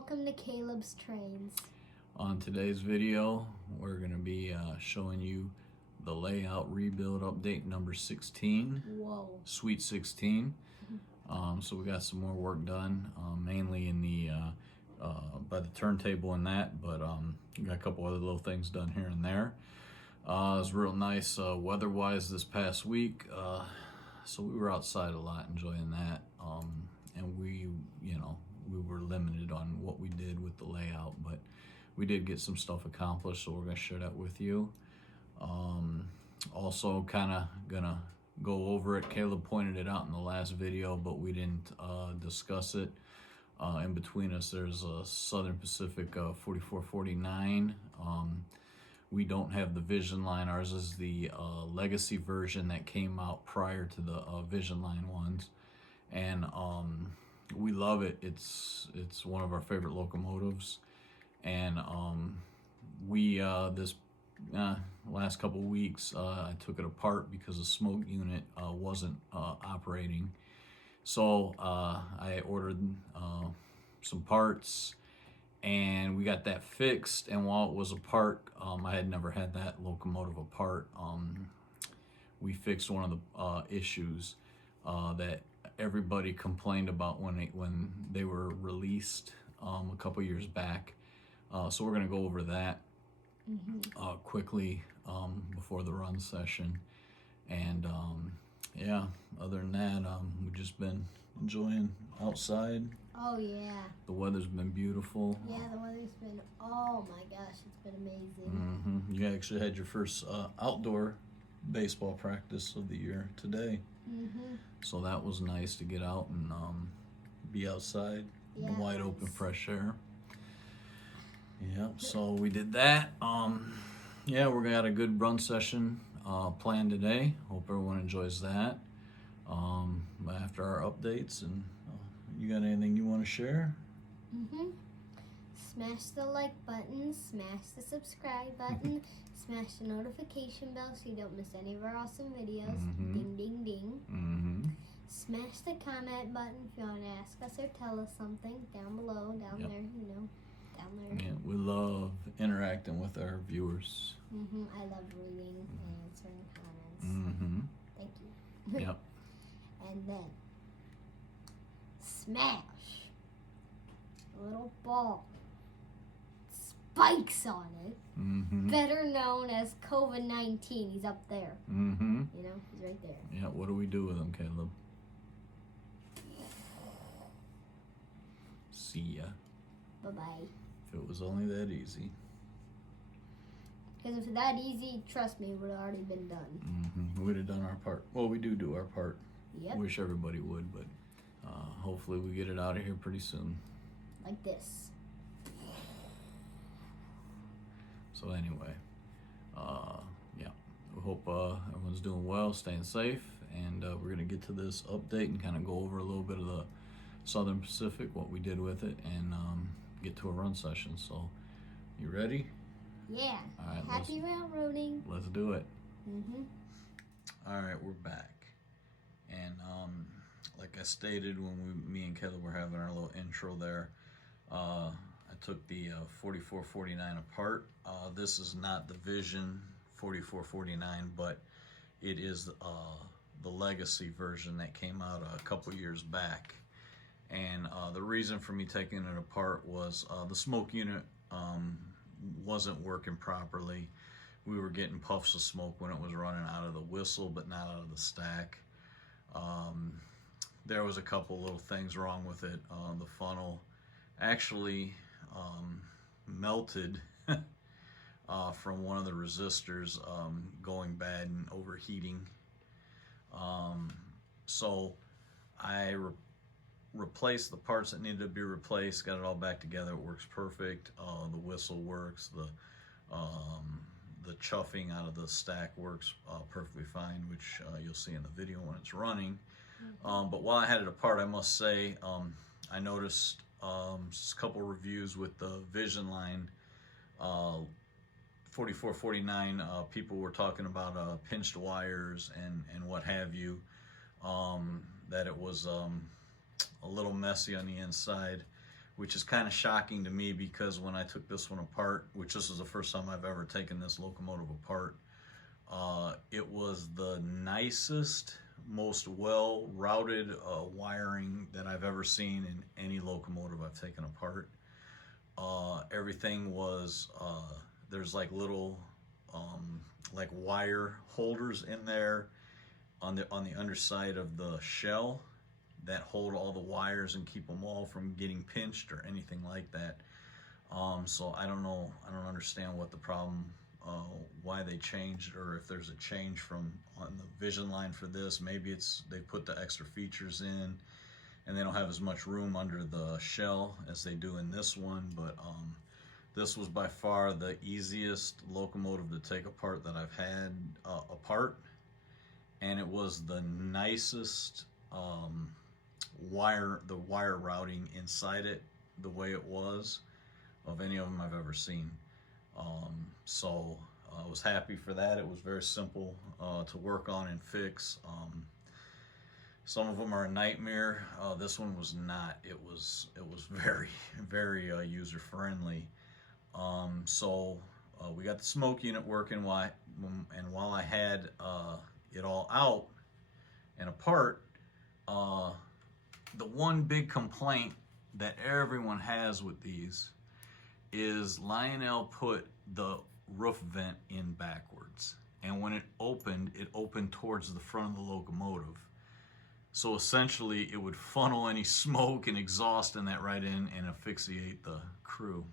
welcome to Caleb's Trains. On today's video, we're going to be showing you the layout rebuild update number 16. Whoa. Sweet 16. So we got some more work done, mainly in the by the turntable and that, but we got a couple other little things done here and there. It was real nice weather-wise this past week, so we were outside a lot enjoying that, and we were limited on what we did with the layout, but we did get some stuff accomplished, so we're going to share that with you. Also kind of gonna go over it. Caleb pointed it out in the last video, but we didn't discuss it. In between us, there's a Southern Pacific 4449. We don't have the Vision Line. Ours is the legacy version that came out prior to the Vision Line ones, and we love it. It's one of our favorite locomotives, and we this last couple weeks I took it apart because the smoke unit wasn't operating. So I ordered some parts, and we got that fixed. And while it was apart, I had never had that locomotive apart. We fixed one of the issues that everybody complained about when they were released a couple years back. So we're going to go over that quickly before the run session. And yeah, other than that, we've just been enjoying outside. Oh yeah. The weather's been beautiful. Yeah, the weather's been, oh my gosh, it's been amazing. You actually had your first outdoor baseball practice of the year today. So that was nice to get out and be outside in the wide open fresh air. Yep, so we did that. Yeah, we're gonna have a good run session planned today. Hope everyone enjoys that. After our updates, and you got anything you want to share? Smash the like button, smash the subscribe button, smash the notification bell so you don't miss any of our awesome videos. Ding, ding, ding. Smash the comment button if you want to ask us or tell us something down below, down there, down there. Yeah, we love interacting with our viewers. I love reading and answering comments. Thank you. Yep. And then smash a little ball, spikes on it. Better known as COVID-19. He's up there. You know, he's right there. Yeah. What do we do with him, Caleb? See ya. Bye bye. If it was only that easy. Because if it's that easy, trust me, it would have already been done. We'd have done our part. Well, we do our part. Yep. Wish everybody would, but hopefully we get it out of here pretty soon. Like this. So anyway, yeah, we hope everyone's doing well, staying safe, and we're gonna get to this update and kind of go over a little bit of the Southern Pacific, what we did with it, and get to a run session. So, you ready? Yeah. All right. Happy railroading. Let's do it. All right, we're back, and like I stated when me and Caleb were having our little intro there, I took the 4449 apart. This is not the Vision 4449, but it is the legacy version that came out a couple years back. And the reason for me taking it apart was the smoke unit wasn't working properly. We were getting puffs of smoke when it was running out of the whistle, but not out of the stack. There was a couple little things wrong with it. The funnel actually melted from one of the resistors going bad and overheating. So I replaced the parts that needed to be replaced, got it all back together. It works perfect. The whistle works. The chuffing out of the stack works perfectly fine, which you'll see in the video when it's running. But while I had it apart, I must say I noticed a couple reviews with the Vision Line 4449. People were talking about pinched wires and what have you. That it was a little messy on the inside. which is kind of shocking to me because when I took this one apart, which this is the first time I've ever taken this locomotive apart, it was the nicest, most well-routed wiring that I've ever seen in any locomotive I've taken apart. Everything was, there's like little like wire holders in there on the underside of the shell that hold all the wires and keep them all from getting pinched or anything like that. So I don't know, I don't understand what the problem, why they changed, or if there's a change from on the vision line for this. Maybe it's they put the extra features in and they don't have as much room under the shell as they do in this one. But this was by far the easiest locomotive to take apart that I've had apart, and it was the nicest wire routing inside it, the way it was, of any of them I've ever seen. So I was happy for that. It was very simple to work on and fix. Some of them are a nightmare. This one was not. It was very, very user friendly. So we got the smoke unit working, while I had it all out and apart, the one big complaint that everyone has with these is Lionel put the roof vent in backwards, and when it opened towards the front of the locomotive. So essentially it would funnel any smoke and exhaust and that right in and asphyxiate the crew.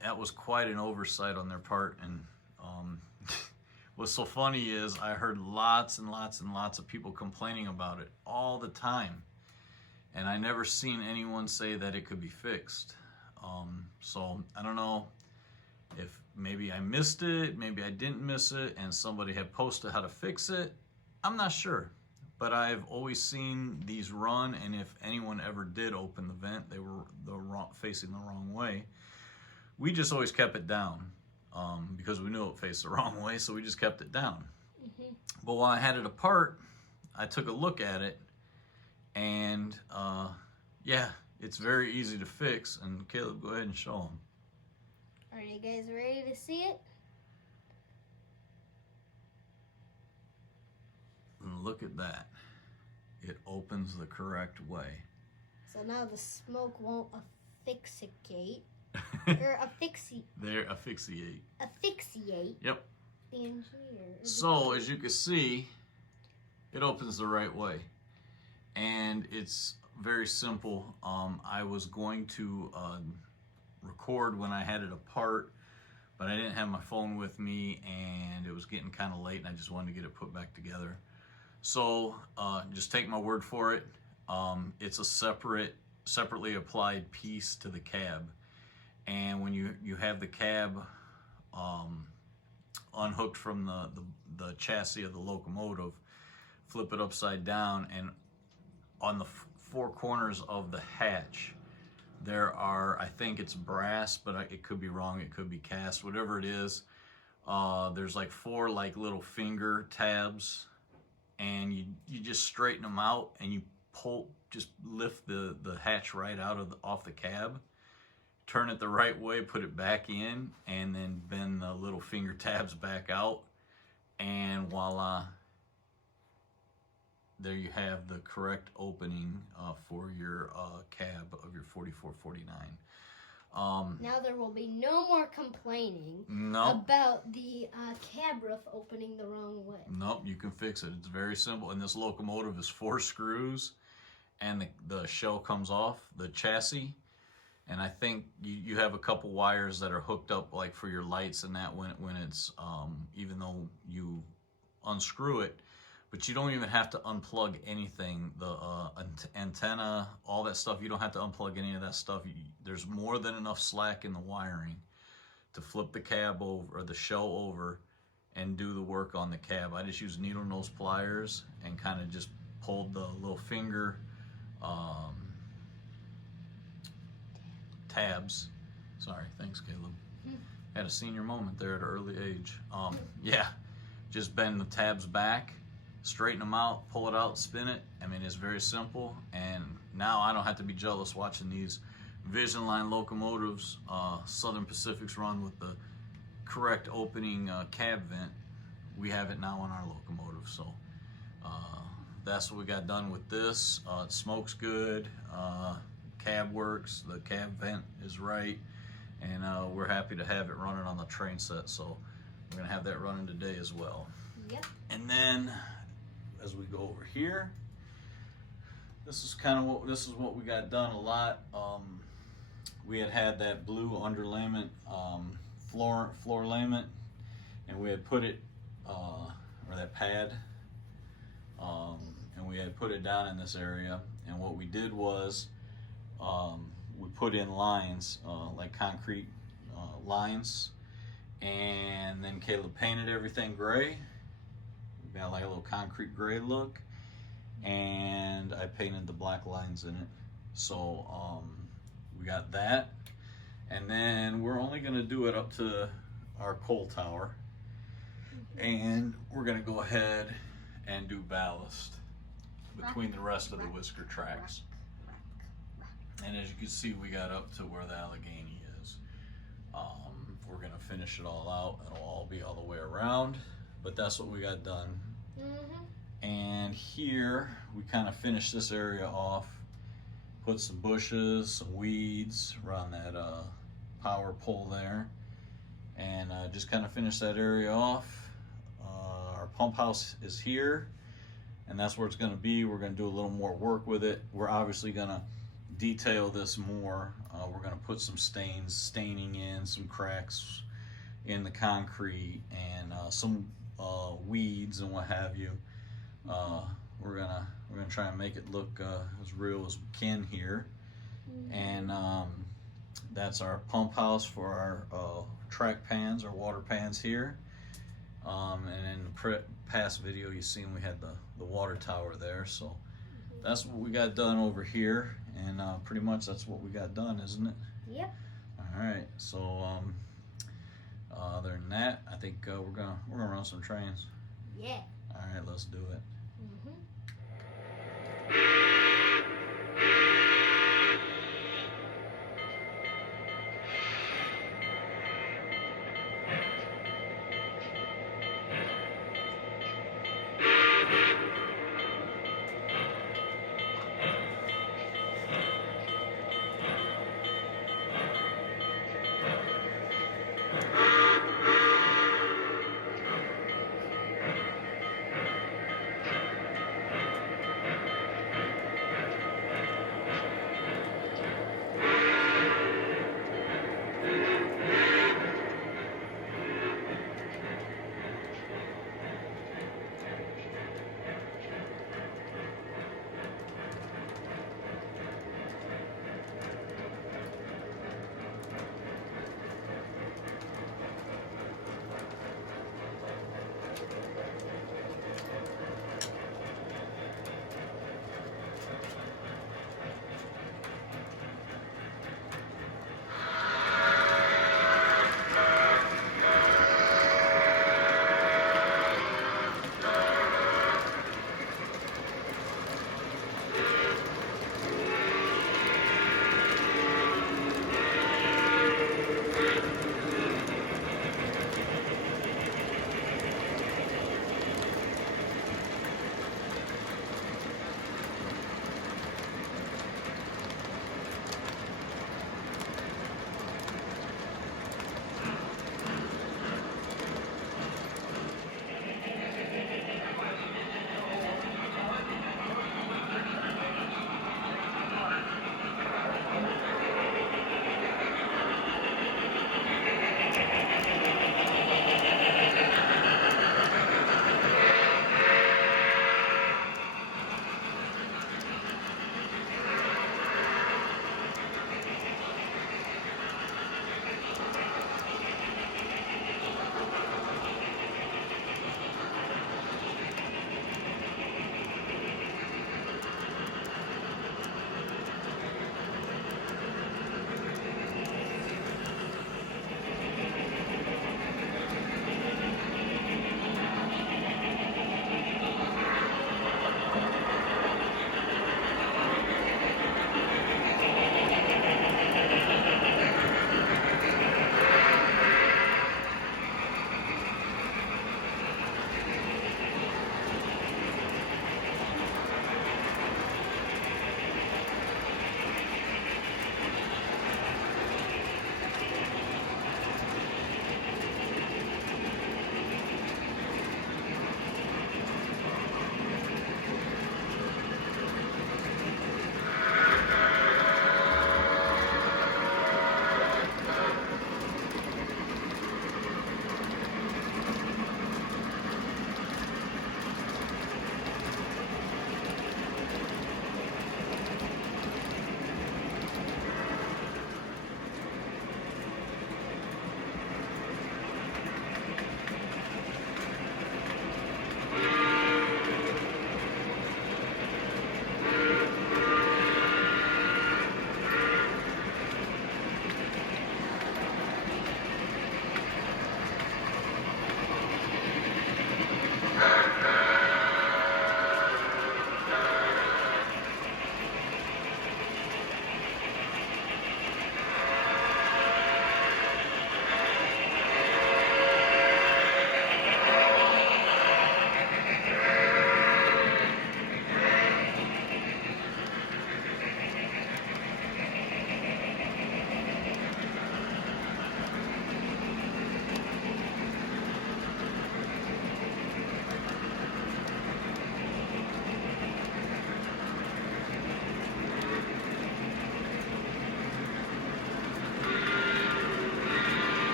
That was quite an oversight on their part. And what's so funny is I heard lots and lots and lots of people complaining about it all the time, and I never seen anyone say that it could be fixed. So I don't know if maybe I missed it, maybe I didn't miss it, and somebody had posted how to fix it. I'm not sure, but I've always seen these run, and if anyone ever did open the vent, they were facing the wrong way. We just always kept it down because we knew it faced the wrong way, so we just kept it down. Mm-hmm. But while I had it apart, I took a look at it, and yeah, it's very easy to fix. And Caleb, go ahead and show them. Are you guys ready to see it? And look at that. It opens the correct way. So now the smoke won't asphyxiate. Or asphyxiate. There, asphyxiate. Asphyxiate. Yep. The engineer. So, as you can see, it opens the right way. And it's very simple. I was going to record when I had it apart, but I didn't have my phone with me, and it was getting kind of late, and I just wanted to get it put back together. So just take my word for it. It's a separately applied piece to the cab, and when you have the cab unhooked from the chassis of the locomotive, flip it upside down, and on the four corners of the hatch there are, I think it's brass, but it could be wrong, it could be cast, whatever it is. There's like four like little finger tabs, and you just straighten them out, and you just lift the hatch right off the cab, turn it the right way, put it back in, and then bend the little finger tabs back out, and voila, there you have the correct opening for your cab of your 4449. Now there will be no more complaining Nope. about the cab roof opening the wrong way. Nope, you can fix it. It's very simple. And this locomotive is 4 screws, and the shell comes off the chassis. And I think you have a couple wires that are hooked up like for your lights and that when it's, even though you unscrew it, but you don't even have to unplug anything. The antenna, all that stuff, you don't have to unplug any of that stuff. There's more than enough slack in the wiring to flip the cab over, or the shell over, and do the work on the cab. I just used needle nose pliers and kind of just pulled the little finger tabs. Sorry, thanks, Caleb. Had a senior moment there at an early age. Yeah, just bend the tabs back, straighten them out, pull it out, spin it. I mean, it's very simple, and now I don't have to be jealous watching these Vision Line locomotives. Southern Pacific's run with the correct opening cab vent. We have it now on our locomotive, so that's what we got done with this. It smokes good, cab works, the cab vent is right, and we're happy to have it running on the train set, so we're gonna have that running today as well. Yep. And then as we go over here, this is what we got done a lot. We had that blue underlayment, floor layment, and we had put it, or that pad, and we had put it down in this area. And what we did was, we put in lines, like concrete lines, and then Caleb painted everything gray. We got like a little concrete gray look, and I painted the black lines in it. So we got that, and then we're only gonna do it up to our coal tower, and we're gonna go ahead and do ballast between the rest of the whisker tracks. And as you can see, we got up to where the Allegheny is. We're gonna finish it all out. It'll all be all the way around, but that's what we got done. And here we kind of finished this area off, put some bushes, some weeds around that power pole there, and just kind of finish that area off. Our pump house is here, and that's where it's going to be. We're going to do a little more work with it. We're obviously going to detail this more. We're going to put some staining in, some cracks in the concrete, and some weeds and what have you. We're gonna try and make it look as real as we can here. And that's our pump house for our track pans, our water pans here. And in the past video you seen we had the water tower there. So that's what we got done over here, and pretty much that's what we got done, isn't it? Yep. All right, so other than that, I think we're gonna run some trains. Yeah. All right, let's do it.